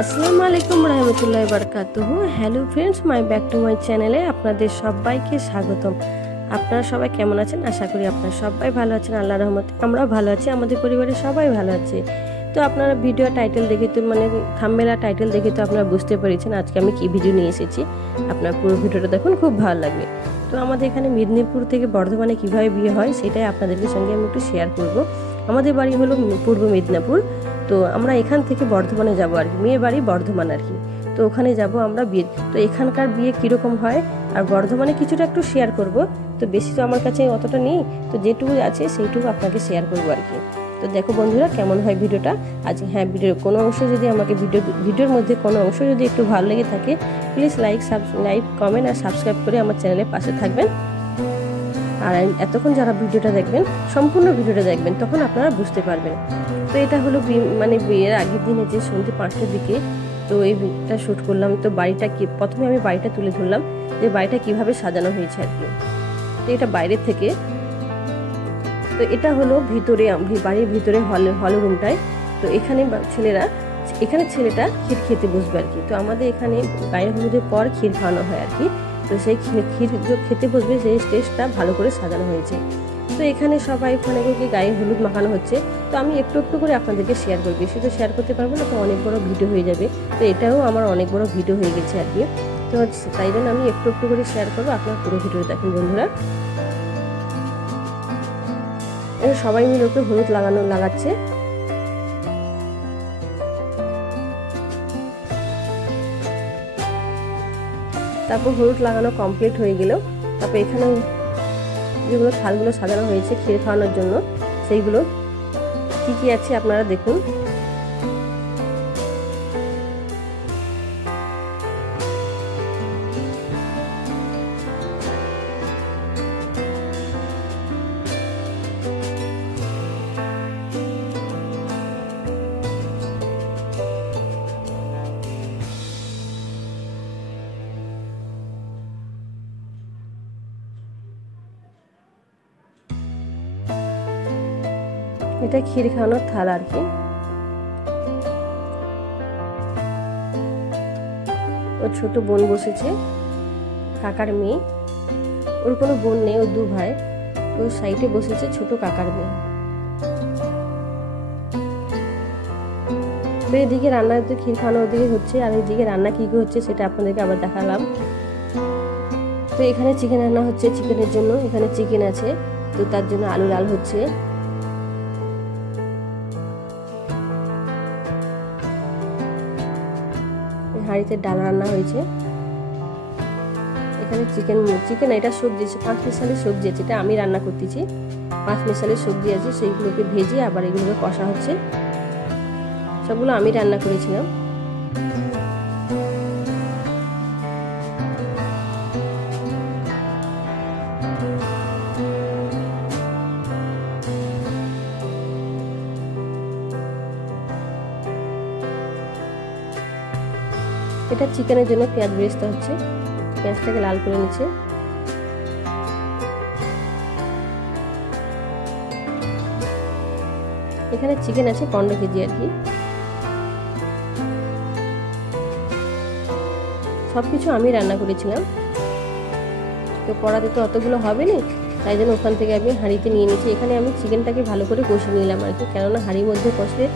আসসালামু আলাইকুম রহমতুল্লাহি বারাকাতুহু। Hello friends, my back to my চ্যানেলে আপনাদের সবাইকে স্বাগতম। আপনারা সবাই কেমন আছেন? আশা করি আপনারা সবাই ভালো আছেন। আল্লাহর রহমতে আমরাও ভালো আছি, আমাদের পরিবারের সবাই ভালো আছে। তো আপনারা ভিডিও টাইটেল দেখে তো থাম্বনেল টাইটেল দেখে তো আপনারা বুঝতে পেরেছেন আজকে আমি কি ভিডিও নিয়ে এসেছি। আপনারা পুরো ভিডিওটা দেখুন, খুব ভালো লাগবে। তো আমাদের এখানে মেদিনীপুর থেকে বর্ধমানে কিভাবে বিয়ে হয় সেটাই আপনাদেরকে সঙ্গে আমি একটু শেয়ার করব। আমাদের বাড়ি হলো পূর্ব মেদিনীপুর। তো আমরা এখান থেকে বর্ধমানে যাব আর কি, মেয়ের বাড়ি বর্ধমান আর কি। তো ওখানে যাব আমরা বিয়ে। তো এখানকার বিয়ে কীরকম হয় আর বর্ধমানে কিছুটা একটু শেয়ার করব। তো বেশি তো আমার কাছে অতটা নেই, তো যেটুকু আছে সেইটুকু আপনাকে শেয়ার করবো আর কি। তো দেখো বন্ধুরা কেমন হয় ভিডিওটা আজ। হ্যাঁ, ভিডিওর কোনো অংশ যদি আমাকে ভিডিওর মধ্যে কোনো অংশ যদি একটু ভালো লেগে থাকে প্লিজ লাইক কমেন্ট আর সাবস্ক্রাইব করে আমার চ্যানেলের পাশে থাকবেন। আর এতক্ষণ যারা ভিডিওটা দেখবেন সম্পূর্ণ ভিডিওটা দেখবেন, তখন আপনারা বুঝতে পারবেন। তো এটা হলো বিয়ের আগের দিনে যে সন্ধ্যে 5টার দিকে তো এইটা শ্যুট করলাম। তো বাড়িটা প্রথমে আমি বাড়িটা তুলে ধরলাম যে বাড়িটা কিভাবে সাজানো হয়েছে আর কি। তো এটা বাইরের থেকে, তো এটা হলো ভিতরে, বাড়ির ভিতরে হল রুমটায়। তো এখানে ছেলেটা ক্ষীর খেতে বসবে আর কি। তো আমাদের এখানে গায়ে হলুদের পর ক্ষীর খাওয়ানো হয় আর কি। তো সেই ক্ষীর খেতে বসবে সেই স্টেজটা ভালো করে সাজানো হয়েছে। তো এখানে সবাই ওখানে গায়ে হলুদ মাখানো হচ্ছে। তো আমি একটু একটু করে আপনাদেরকে শেয়ার করবো, বেশি তো শেয়ার করতে পারবো না, তো অনেক বড় ভিডিও হয়ে যাবে। তো এটাও আমার অনেক বড় ভিডিও হয়ে গেছে আর কি। তো তাই জন্য আমি একটু একটু করে শেয়ার করবো, আপনার পুরো ভিডিও দেখুন বন্ধুরা। সবাই মিলে ওকে হলুদ লাগাচ্ছে। তারপর হলুদ লাগানো কমপ্লিট হয়ে গেল। তারপর এখানে যেগুলো থালগুলো সাজানো হয়েছে ক্ষীর খাওয়ানোর জন্য, সেইগুলো কি কি আছে আপনারা দেখুন। এটা ক্ষীর খাওয়ানোর থাল আর কি। ওর ছোট বোন বসেছে, কাকার মেয়ে। ওর কোনো বোন নেই, ওর 2 ভাই। ওর সাইডে বসেছে ছোট কাকার মেয়ে। তো এদিকে রান্না তো ক্ষীর খাওয়ানো ওদিকে হচ্ছে, আর এদিকে রান্না কি হচ্ছে সেটা আপনাদেরকে আবার দেখালাম। তো এখানে চিকেন রান্না হচ্ছে, চিকেনের জন্য এখানে চিকেন আছে, তো তার জন্য আলু লাল হচ্ছে। হাঁড়িতে ডাল রান্না হয়েছে। এখানে চিকেন এটা সবজি, 5 মিশালের সবজি আছে, এটা আমি রান্না করতেছি। 5 মিশালের সবজি আছে, সেইগুলোকে ভেজে আবার এগুলোকে কষা হচ্ছে। সবগুলো আমি রান্না করেছিলাম। এটা চিকেনের জন্য পেঁয়াজ বেরেস্তা হচ্ছে, পেঁয়াজটাকে লাল করে নিচ্ছে। এখানে চিকেন আছে 15 কেজি আর কি। সবকিছু আমি রান্না করেছিলাম। তো কড়াতে তো অতগুলো হবে না, তাই জন্য ওখান থেকে আমি হাঁড়িতে নিয়ে নিয়েছি। এখানে আমি চিকেনটাকে ভালো করে কষে নিলাম আর কি, কেননা হাঁড়ির মধ্যে কষলে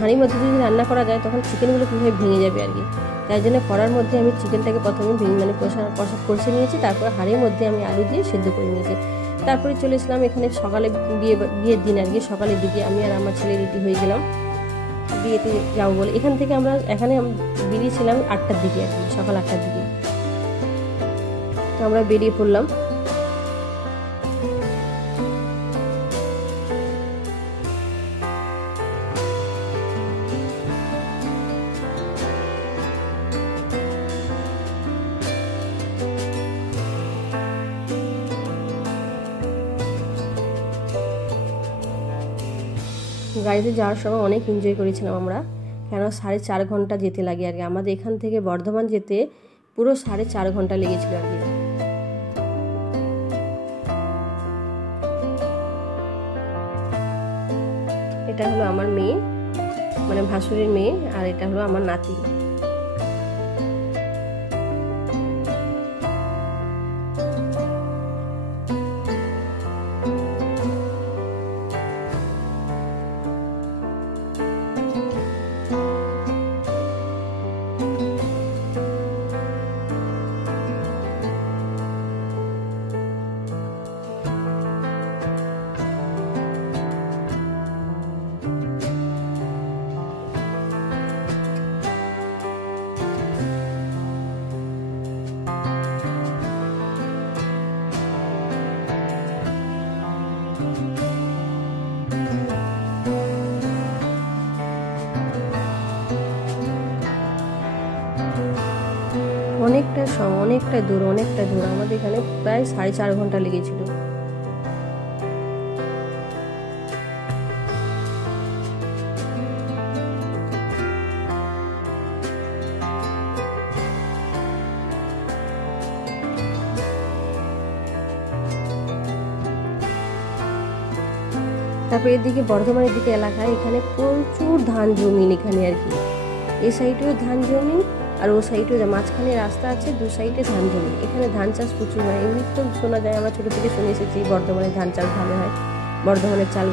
হাঁড়ির মধ্যে যদি রান্না করা যায় তখন চিকেনগুলো কীভাবে ভেঙে যাবে আর কি। তাই জন্য কড়ার মধ্যে আমি চিকেনটাকে প্রথমে কষে নিয়েছি, তারপর হাঁড়ির মধ্যে আমি আলু দিয়ে সেদ্ধ করে নিয়েছি। তারপরে চলে এসলাম এখানে সকালে বিয়ের দিন আর কি। সকালের দিকে আমি আর আমার ছেলে রেডি হয়ে গেলাম বিয়েতে যাবো বলে। এখানে বেরিয়েছিলাম 8টার দিকে আর কি, সকাল 8টার দিকে। তো আমরা বেরিয়ে পড়লাম। গাড়িতে যাওয়ার সময় অনেক এনজয় করেছিলাম আমরা, কেন 4.5 ঘন্টা যেতে লাগে আর কি। আমাদের এখান থেকে বর্ধমান যেতে পুরো 4.5 ঘন্টা লেগেছিল আর কি। এটা হলো আমার মেয়ে, মানে ভাসুরের মেয়ে, আর এটা হলো আমার নাতি। অনেকটা দূর আমাদের এখানে প্রায় 4.5 ঘন্টা লেগেছিল। তারপর এদিকে বর্ধমানের দিকে এলাকায় এখানে প্রচুর ধান জমি, এখানে আর কি এই সাইডেও ধান জমি আর ও সাইডেও মাঝখানে রাস্তা আছে, 2 সাইডে ধান জমি। এখানে ধান চাষ প্রচুর হয়। এমনি তো শোনা যায়, আমরা ছোটো থেকে শুনে এসেছি বর্ধমানে ধান চাষ ভালো হয়, বর্ধমানের চাল।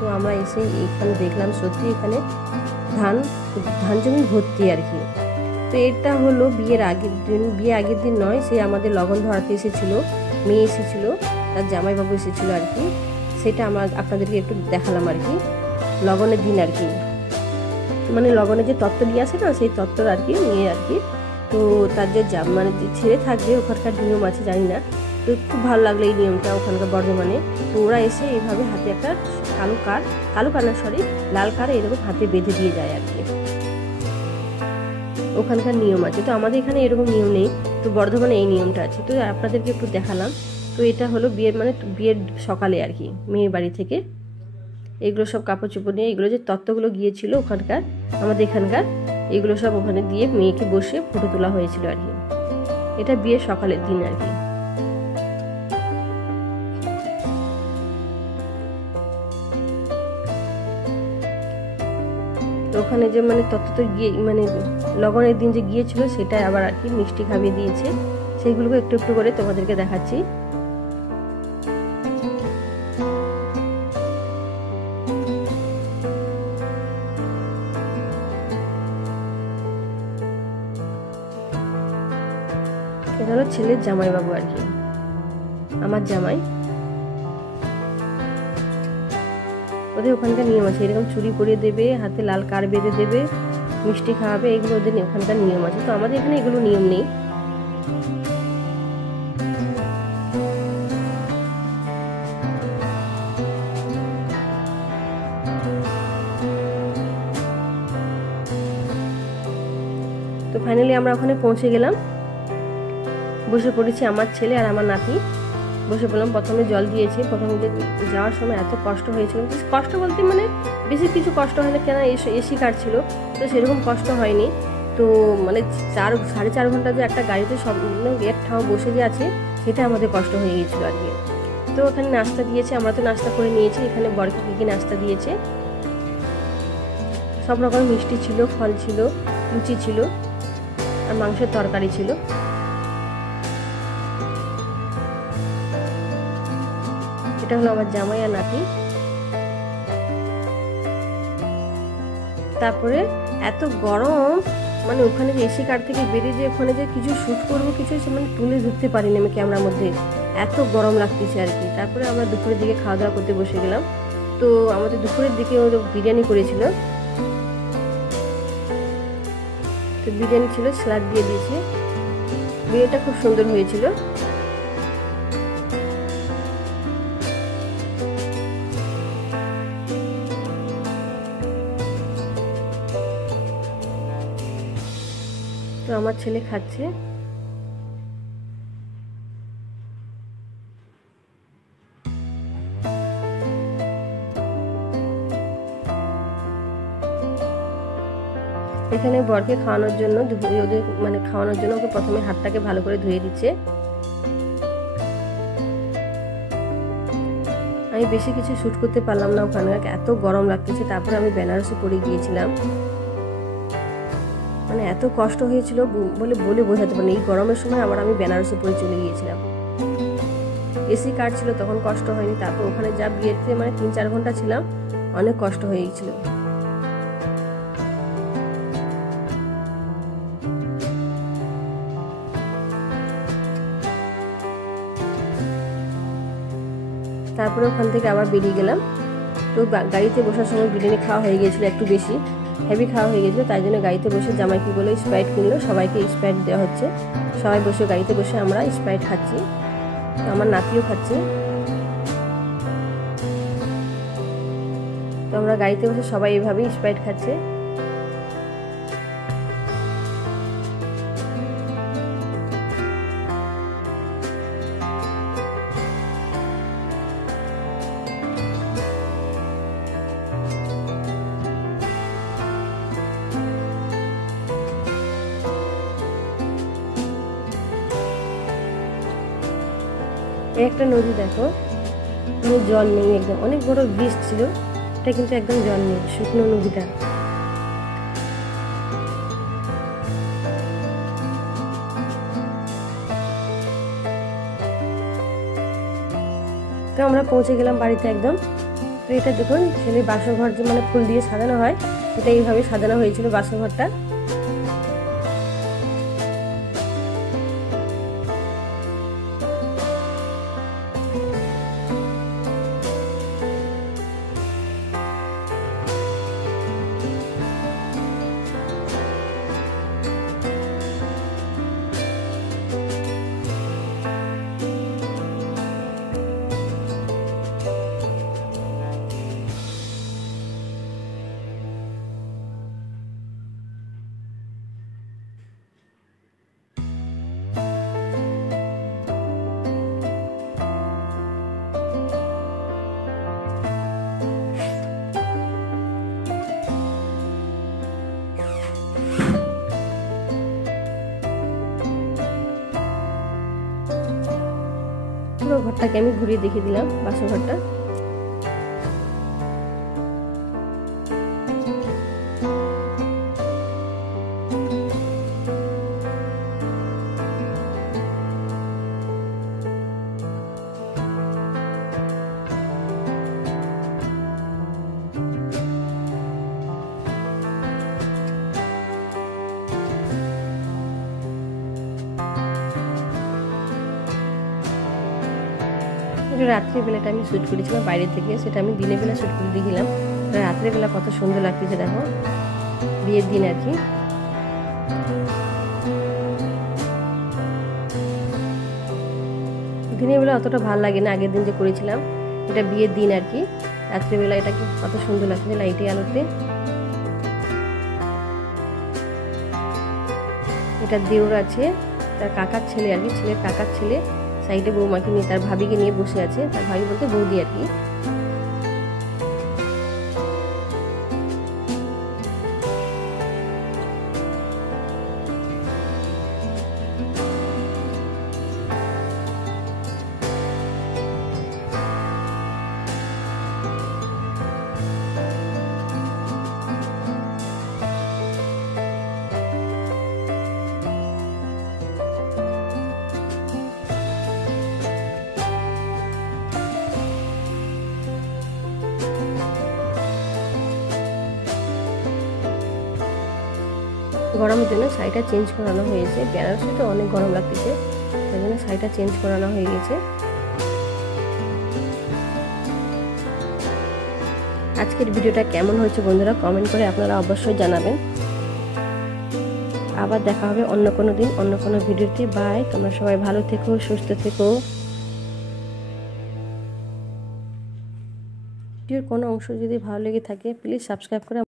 তো আমরা এসে এখানে দেখলাম সত্যি এখানে ধান জমি ভর্তি আর কি। তো এটা হলো বিয়ে আগের দিন নয়, সে আমাদের লগন ধরাতে এসেছিলো, মেয়ে এসেছিলো, তার জামাইবাবু এসেছিলো আর কি। সেটা আমরা আপনাদেরকে একটু দেখালাম আর কি, লগনের দিন আর কি, মানে লগনে যে তত্ত্ব নিয়ে আসে না, সেই তত্ত্বর আর কি নিয়ে আর কি। তো তার যে মানে যে ছেড়ে থাকবে, ওখানকার নিয়ম আছে জানি না, তো খুব ভালো লাগলো এই নিয়মটা ওখানকার বর্ধমানে। তো ওরা এসে এইভাবে হাতে একটা লাল কার এরকম হাতে বেঁধে দিয়ে যায় আর কি, ওখানকার নিয়ম আছে। তো আমাদের এখানে এরকম নিয়ম নেই, তো বর্ধমানে এই নিয়মটা আছে। তো আপনাদেরকে একটু দেখালাম। তো এটা হলো বিয়ের সকালে আর কি, মেয়ের বাড়ি থেকে এগুলো সব কাপড় চোপড় নিয়ে, এগুলো যে তত্ত্বগুলো গিয়েছিল ওখানকার আমাদের এখানকার, এগুলো সব ওখানে দিয়ে মেয়েকে বসে ফটো তোলা হয়েছিল আর কি। এটা বিয়ের সকালের দিন আর কি। ওখানে যে মানে তত্ত্ব গিয়ে মানে লগনের দিন যে গিয়েছিল, সেটা আবার আর কি মিষ্টি খাইয়ে দিয়েছে, সেইগুলোকে একটু একটু করে তোমাদেরকে দেখাচ্ছি। এটা হলো ছেলের জামাইবাবু আর কি, আমার জামাই। ওদের ওখানকার নিয়ম আছে, এরকম চুড়ি পরিয়ে দেবে, হাতে লাল কার বেঁধে দেবে, মিষ্টি খাওয়াবে, এগুলো ওদের ওখানকার নিয়ম আছে। তো আমাদের এখানে এগুলো নিয়ম নেই। তো ফাইনালি আমরা ওখানে পৌঁছে গেলাম, বসে পড়েছি আমার ছেলে আর আমার নাতি, বসে পড়লাম। প্রথমে জল দিয়েছে, প্রথমে যাওয়ার সময় এত কষ্ট হয়েছিল, কষ্ট বলতে মানে বেশি কিছু কষ্ট হয় না, কেন এসি কাটছিল, তো সেরকম কষ্ট হয়নি। তো মানে 4.5 ঘন্টা যে একটা গাড়িতে সব এক ঠাও বসে যে আছে, সেটা আমাদের কষ্ট হয়ে গিয়েছিল আর কি। তো ওখানে নাস্তা দিয়েছে, আমরা তো নাস্তা করে নিয়েছি। এখানে বরকে কী কী নাস্তা দিয়েছে, সব রকম মিষ্টি ছিল, ফল ছিল, লুচি ছিল আর মাংসের তরকারি ছিল। এটা হলো আমার জামাই আর নাতি। তারপরে এত গরম, মানে ওখানে যে এসি কার থেকে বেরিয়ে যে ওখানে যে কিছু শ্যুট করবো, কিছু মানে তুলে ধরতে পারিনি আমি ক্যামেরার মধ্যে, এত গরম লাগতেছে আর কি। তারপরে আমরা দুপুরের দিকে খাওয়া দাওয়া করতে বসে গেলাম। তো আমাদের দুপুরের দিকে ওর বিরিয়ানি করেছিল, তো বিরিয়ানি ছিল, স্যালাড দিয়ে দিয়েছে, বিরিয়ানিটা খুব সুন্দর হয়েছিল। তো আমার ছেলে খাচ্ছে। এখানে বরকে খাওয়ানোর জন্য ওদের মানে খাওয়ানোর জন্য ওকে প্রথমে হাতটাকে ভালো করে ধুয়ে দিচ্ছে। আমি বেশি কিছু শ্যুট করতে পারলাম না, ওখানে এত গরম লাগতেছে। তারপরে আমি বেনারসে পরে গিয়েছিলাম, মানে এত কষ্ট হয়েছিল বলে বোঝাতে পারিনি। এই গরমের সময় আমি বেনারসে পরে চলে গিয়েছিলাম। এসি কার ছিল তখন কষ্ট হয়নি, তারপর ওখানে যা বিয়েতে মানে 3-4 ঘন্টা ছিলাম, অনেক কষ্ট হয়ে গেছিল। তারপরে ওখান থেকে আবার বেরিয়ে গেলাম। তো গাড়িতে বসার সময় বিরিয়ানি খাওয়া হয়ে গিয়েছিল, একটু বেশি হেভি খাওয়া হয়ে গেছিলো, তাই জন্য গাড়িতে বসে জামাই কি বলে স্প্রাইট কিনলো, সবাইকে স্প্রাইট দেওয়া হচ্ছে। সবাই বসে গাড়িতে বসে আমরা স্প্রাইট খাচ্ছি, আমার নাতিও খাচ্ছে। তো আমরা গাড়িতে বসে সবাই এভাবেই স্প্রাইট খাচ্ছে। একটা নদী দেখো, জল নেই, একদম অনেক বড় ব্রিজ ছিল, এটা কিন্তু একদম জল নেই, শুকনো নদীটা। তো আমরা পৌঁছে গেলাম বাড়িতে একদম। তো এটা দেখুন ছেলে বাসরঘর যে মানে ফুল দিয়ে সাজানো হয়, এটা এইভাবে সাজানো হয়েছিল বাসরঘরটা। পুরো ঘরটাকে আমি ঘুরিয়ে দেখিয়ে দিলাম, বাসর ঘরটা। রাত্রিবেলাটা আমি শ্যুট করেছিলাম বাইরে থেকে, সেটা আমি দিনের বেলা শ্যুট করে দিয়েছিলাম। রাত্রিবেলা কত সুন্দর লাগতেছে দেখো, বিয়ের দিন আর কি। দিনের বেলা অতটা ভালো লাগে না, আগের দিন যে করেছিলাম, এটা বিয়ের দিন আর কি। রাত্রিবেলা এটা কি কত সুন্দর লাগতেছে লাইটে আলোতে। এটা দেওর আছে, তার কাকার ছেলে আর কি, ছেলের কাকার ছেলে সাইডে বৌমাকে নিয়ে, তার ভাবিকে নিয়ে বসে আছে, তার ভাবি বলতে বৌদি আর কি। গরমের জন্য শাড়িটা চেঞ্জ করানো হয়েছে, বেনারসি তো অনেক গরম লাগতেছে, তাই জন্য শাড়িটা চেঞ্জ করানো হয়ে গেছে। আজকের ভিডিওটা কেমন হয়েছে বন্ধুরা কমেন্ট করে আপনারা অবশ্যই জানাবেন। আবার দেখা হবে অন্য কোনো দিন অন্য কোনো ভিডিওতে। বাই, তোমরা সবাই ভালো থেকো, সুস্থ থেকো। ভিডিওর কোনো অংশ যদি ভালো লেগে থাকে প্লিজ সাবস্ক্রাইব করে